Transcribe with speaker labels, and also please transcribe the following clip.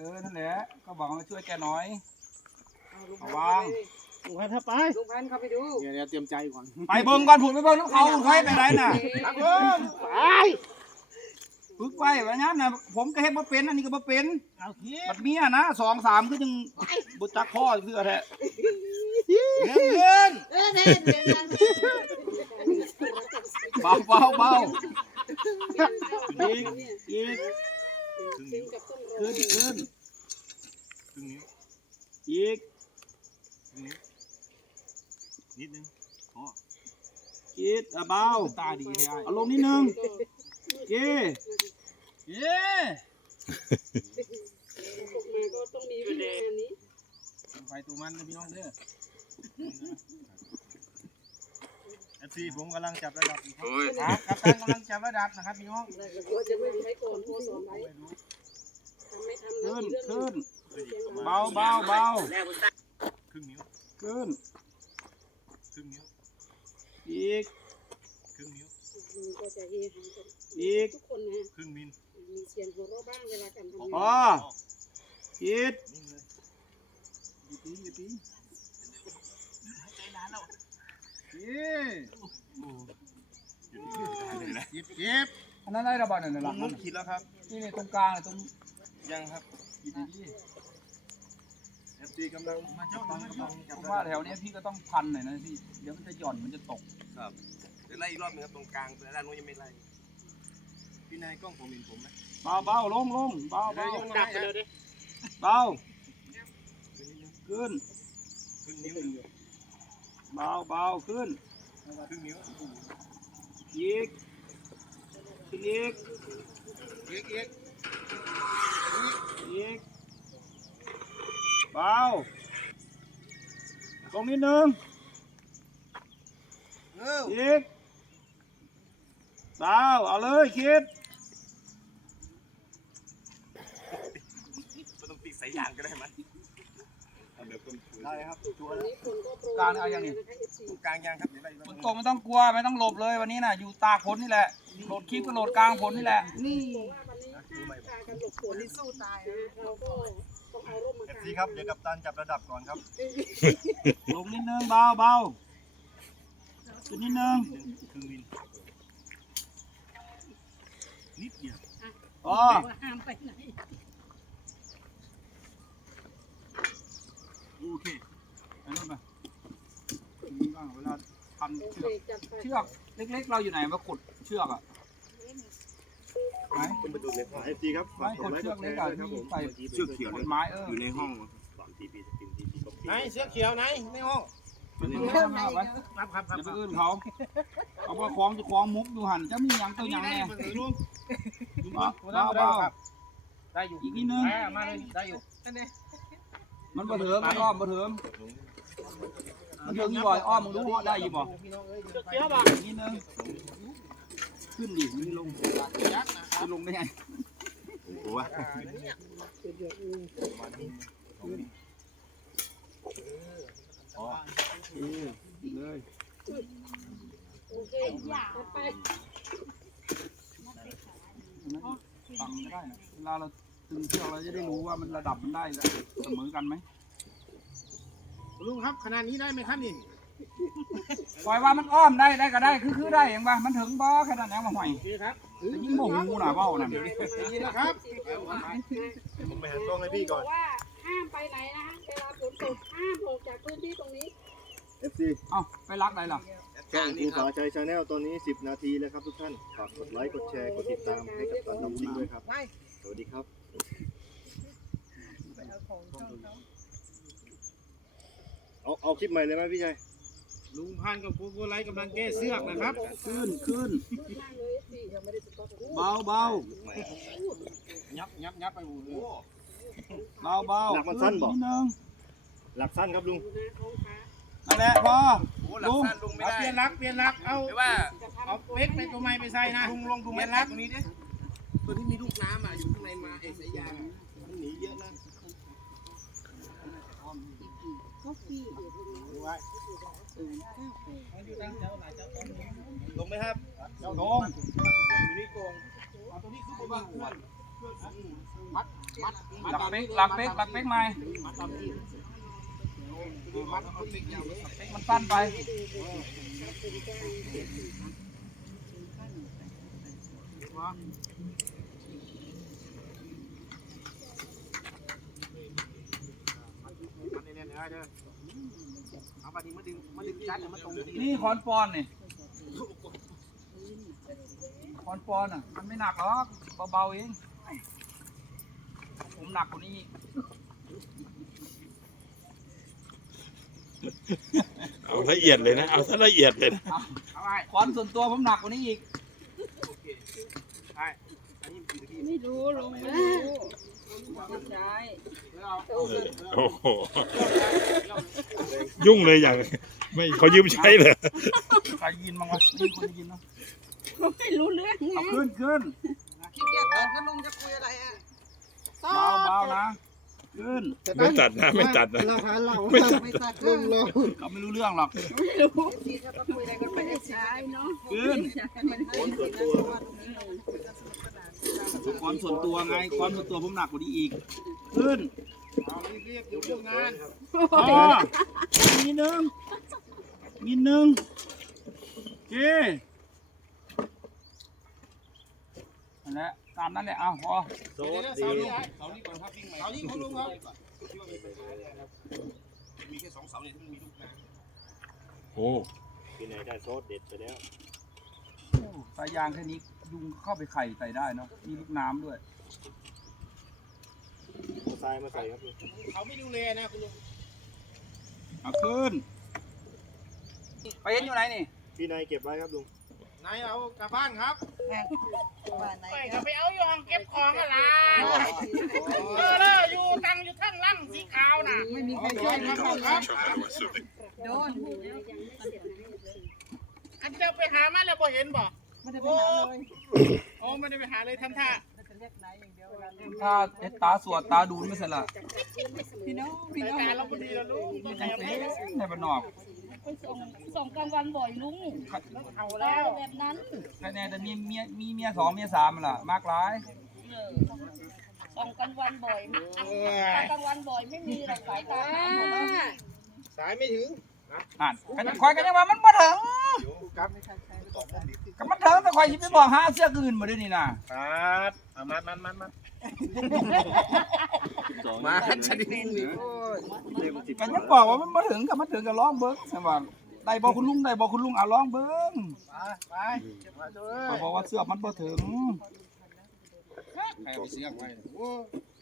Speaker 1: นั่นแหละก็บอกมาช่วยแกหน่อย
Speaker 2: ระวังลุงพันถ้าไป
Speaker 3: ลุงพันเข้าไปดู
Speaker 2: เดี๋ยวเตรียมใจก่อน
Speaker 1: ไปเบิ่งก่อนผุดไปเบิ่งน้ำเขาใครไปไหนน่ะ
Speaker 2: ไป
Speaker 1: ฝึกไปแบบนั้นนะผมก็เฮ็ดบ่เป็นอันนี้ก็บ่เป็น
Speaker 2: เอาที
Speaker 1: บัดเมียนะ2 3คือจังบ่จักพ่อคือแท้เงินเบาอีกขึ้นอีก
Speaker 4: นิดนึงพอ
Speaker 1: อีกเบา
Speaker 2: ตาดีแท้
Speaker 1: เอาลงนิดนึงเย้
Speaker 3: มาก็ต้องมีวิธีการนี้
Speaker 2: ไปตัวมันนะพี่น้องเด้อ
Speaker 4: FC ผมกำลังจับระดับอยู่ครับ
Speaker 2: ครับกัปตันกำลังจับระดับนะครับพี่น้อง
Speaker 3: เราจะไม่ใช้ก่อนโทรสอนไว้ทำไม่ทำนะ
Speaker 1: ขึ้น
Speaker 3: เรื่อง
Speaker 1: ขึ้นเบา
Speaker 4: ครึ่งนิ้ว
Speaker 1: ขึ้น
Speaker 4: ครึ่งนิ้ว
Speaker 1: อีก
Speaker 4: ครึ่งนิ้ว
Speaker 3: ลุงก็จะเฮฮากัน
Speaker 1: อีก
Speaker 3: ทุกคนนะ
Speaker 4: ครึ่งมิล
Speaker 3: มีเสียงหัวเราะบ้างเวลาการทำ
Speaker 1: พ
Speaker 3: งา
Speaker 1: อน อีก
Speaker 4: นิ่งเลย
Speaker 2: เจ็บ
Speaker 1: อันนั้นได้ระบาดหน่อยหลัง
Speaker 4: มุกขีดแล้วครับ
Speaker 1: นี่ตรงกลางตรง
Speaker 4: ยังครับ FC กำลังมาเจ้าต้องจับ
Speaker 1: ผมว่าแถวนี้พี่ก็ต้องพันหน่อยนะพี่เดี๋ยวมันจะหย่อนมันจะตก
Speaker 4: ครับเดี๋ยวไล่อีกรอบนึงครับตรงกลางแต่ด้านโน้นยังไม่ไล่พี่นายกล้องผมเห็นผมไหม
Speaker 1: เบาลงเบา
Speaker 2: ดับไปเลยดิ
Speaker 1: เบาขึ้น
Speaker 4: ครึ่งนิ้ว
Speaker 1: เบาขึ้น
Speaker 4: ครึ่งนิ้ว
Speaker 1: อีกขึ้นอีกเบาลงนิดนึงอีกเบาเอาเลยคิด
Speaker 4: ก็ต้องติดสายยางก็ได้ไหมทำแบบต้นได้ครับชัว
Speaker 3: วัน
Speaker 4: ร์แล้ว
Speaker 3: นี้คนก็โปร
Speaker 1: กลางเอาอย่างนี้
Speaker 3: นะคะ FC
Speaker 4: ตรงกลางยางครับเดี๋ยวไล่อีกรอบ
Speaker 1: ฝ
Speaker 4: นึ
Speaker 1: น
Speaker 4: ง
Speaker 1: ตกไม่ต้องกลัวไม่ต้องหลบเลยวันนี้น่ะอยู่ตากฝนนี่แหละโหลดคลิปก็โหลดกลางฝนนี่แหละ
Speaker 3: นี่ว่าวันนี้ห้ามพากันหลบฝนสู้ตายนะเราก็ต้องเอาร่มมากาง
Speaker 4: FC ครับเดี๋ยวกัปตันจับระดับก่อนครับ
Speaker 1: ลงนิดนึงเบาขึ้นนิดนึง
Speaker 4: ครึ่งมิลนิดเดียว
Speaker 1: อ๋อ
Speaker 3: ห้ามไปไหน
Speaker 4: โอเค
Speaker 1: ไปนู่นไปนี่บ้างเวลาพัน
Speaker 3: โอเค
Speaker 1: เชือก
Speaker 3: จัดไป
Speaker 1: เชือกเล็กๆเราอยู่ไหนมากดเชือกอ่ะไหน
Speaker 4: คุณประตูในห้อง FC ครับ
Speaker 1: ไม่กดเชือกเล็กอ่ะที่ใส่
Speaker 4: เชือกเขียว
Speaker 1: กดไม้
Speaker 4: อยู่ในห้องก่อนทีพีจะกินทีพีก็
Speaker 2: ไหนเสื้อเขียวไหนในห้อง
Speaker 1: เป็นเรื่องมากไป
Speaker 2: ครับ
Speaker 1: อย่าไปอื่นเขาเอาว่าคล้องจะคล้องมุกอยู่หันจะมีอย่างตัวอย่างแน่
Speaker 2: ลุง
Speaker 1: เบา
Speaker 2: ได้อยู่
Speaker 1: อีกนิดนึง
Speaker 2: มาเลยได้อยู่
Speaker 1: มันบ่เถิงมันอ้อมบ่เถิงมันเถิงบ่อยอ้อมมึงรู้ว่าได้อยู่บ่
Speaker 2: เสื้อเขียวบ่
Speaker 1: อีกนิดนึงขึ้นดิมันลงจะลงได้ไง
Speaker 4: โอ้โห
Speaker 1: เลย
Speaker 3: โอเคจัดไป
Speaker 1: ฟังไม่ได้นะเวลาเราตึงเชือกเราจะได้รู้ว่ามันระดับมันได้เสมอกันไหม
Speaker 2: ลุงครับขนาดนี้ได้ไหมครับนี่
Speaker 1: ปล่อยว่ามันอ้อมได้ก็ได้คือได้อย่างว่ามันถึงบ่แค่นั้นเองมาห่วย
Speaker 2: โอเคครับ
Speaker 1: แต่ยิ่งโมโหน่ะเบ้านั่น
Speaker 2: นี่นะครับ
Speaker 4: ผมไปหากล้องให้พี่ก่อน
Speaker 3: ว่าห้ามไปไหนนะเวลาฝนตกห้ามออกจากพื้นที่ตรงนี้
Speaker 4: FC
Speaker 1: เอ้าไปรักไหนล่ะ
Speaker 4: ช่องภูผาใจชาแนลตอนนี้10 นาทีแล้วครับทุกท่านฝากกดไลค์กดแชร์กดติดตามให้กับตันน้ำซิงด้วยครับสวัสดีครับเอาคลิปใหม่เลยไหมพี่ชัย
Speaker 2: ลุงพันกับโกโกไลกำลังแก้เสื้อกนะครับ
Speaker 1: ขึ้น
Speaker 3: นั่งเลยสิยังไม่ได้สต๊อก
Speaker 1: เบา
Speaker 2: ยับไปหมดเลย
Speaker 1: เบานิดนึง
Speaker 4: หลักสั้นครับลุง
Speaker 3: นะท้องฟ้า
Speaker 1: นั่นแหละพอ
Speaker 4: ลุงลุงไม่
Speaker 2: เอา
Speaker 4: ได้
Speaker 2: เปลี่ยนรักเอาเอาเป๊กในตัวไม้ไปใส่นะลงดูเปลี่ยนรัก
Speaker 4: ตรงนี้ดิตัวที่มีลูกน้ำอ่ะอยู่ข้างในมาไอ้สายยางมันหนีเยอะนะ
Speaker 3: ก็พี่เดี๋ยว
Speaker 4: ลงไหมครับ
Speaker 1: ลง
Speaker 4: อยู่นี่โกง
Speaker 1: ตัวนี้คือบ้านเพื่อนหลักเป๊กหลักเป๊กหลักเป๊กไหมมันสั้นไปนี่คอนปอนนี่คอนปอนอ่ะมันไม่หนักหรอกเบาๆเองผมหนักกว่านี้
Speaker 5: เอาละเอียดเลยนะเอาซะละเอียดเลยนะ
Speaker 1: คอนส่วนตัวผมหนักกว่านี้อีก
Speaker 3: ไม่รู้ลงไม่รู้ไม่ใช่
Speaker 5: โอ้โหยุ่งเลยอย่างไม่เขายืมใช้เลย
Speaker 1: ใครยินบ้างวะนี่คนยินเนาะ
Speaker 3: ไม่รู้เรื่องไง
Speaker 1: เอาขึ้นขึ้น
Speaker 3: ขี้เกียจตัดก็ลุงจะคุยอะไรอ่ะ
Speaker 1: เบาๆนะขึ้น
Speaker 5: ไม่ตัดนะไม่ตัดนะ
Speaker 4: ราคาเรา
Speaker 3: ไม่ตัด
Speaker 4: ลุงลง
Speaker 1: เขาไม่รู้เรื่องหรอก
Speaker 3: ไม่รู้ที่เขาคุยอะไรกันไม่ได้ใช้เนาะ
Speaker 1: ขึ้น
Speaker 3: มันคนส่วนตัว
Speaker 1: คอนส่วนตัวไงคอนส่วนตัวผมหนักกว่านี้อีกขึ้น
Speaker 2: เรียกอยู่เรื่องงาน
Speaker 1: อ๋อนิดนึงนิดนึงโอเคนั่นแหละตามนั้นแหละเอาพอ
Speaker 4: โซด
Speaker 2: เสา
Speaker 4: ดี
Speaker 2: นี้เสานี้ก่อนครับวิ่งใหม่เสานี้คุณลุงครับมีแค่2 เสาเนี่ยที่มันมีลูกนะ
Speaker 5: โอ้
Speaker 4: พี่นายได้โซดเด็ดไปแล้ว
Speaker 1: สายยางแค่นี้ยุงเข้าไปไข่ใส่ได้เนาะมีลูกน้ำด้วย
Speaker 4: เอาทรายมาใส่ครับลุง
Speaker 2: เขาไม่ดูแลนะคุณลุง
Speaker 1: เอาขึ้นไปเห็นอยู่ไหนนี่
Speaker 4: พี่นายเก็บไว้ครับลุง
Speaker 2: นายเอากลับบ้านครับ
Speaker 3: ว่าไหน
Speaker 2: ไปก็ไปเอาอยู่ห้องเก็บของอะไรอยู่ตั้งอยู่ข้างล่างสีขาวน่ะ
Speaker 3: ไม่มีใครช่วยนะครับโดน
Speaker 2: อันเจ้าไปหามาแล้วบ่เห็นบ่
Speaker 3: ไม่ได้ไปหาเลย
Speaker 2: โอ้ไม่ได้ไปหาเลยทำท่า
Speaker 3: จะเรียกไหนอย่างเดียวเวลา
Speaker 1: ถ้าเอ็ดตาสวดตาดูไม่เสร็จละ
Speaker 3: พี่น้องพี่
Speaker 2: ราย
Speaker 3: น้อง
Speaker 2: การเราพอดีแล้วลุงต้อง
Speaker 1: จัง
Speaker 2: แอบ
Speaker 1: เสี
Speaker 2: ไป
Speaker 1: ในบ้านนอก
Speaker 6: ส่งกลางวันบ่อยลุง
Speaker 2: เอา
Speaker 6: แล้
Speaker 2: แล้ว ว
Speaker 6: แบบนั้น
Speaker 1: แค่แน่แต่มีเมียสองเมียสามล่ะมากร้าย
Speaker 6: ส่งกลางวันบ่อยถ้ากลางวันบ่อยไม่มีหรอกสายตาหายหมดแล้ว
Speaker 2: สายไม่ถึง
Speaker 1: อ่านกันคอยกันยังว่ามันบ่ถึงกับมันถึงแต่คอยยิบไปบอกหาเสื้ออื่นมาด้วยนี่นะครับ
Speaker 2: เอามาชนิดนี้
Speaker 1: กันยังบอกว่ามันบ่ถึงกับมันถึงกับร้องเบิ้งใช่ป่ะได้บอกคุณลุงได้บอกคุณลุงอ่ะร้องเบิ้ง
Speaker 2: ไปมาด้ว
Speaker 1: เขา
Speaker 2: ย
Speaker 1: บอกว่าเสื้อมันบ่ถึง
Speaker 2: ใครเอาเสื้อไว้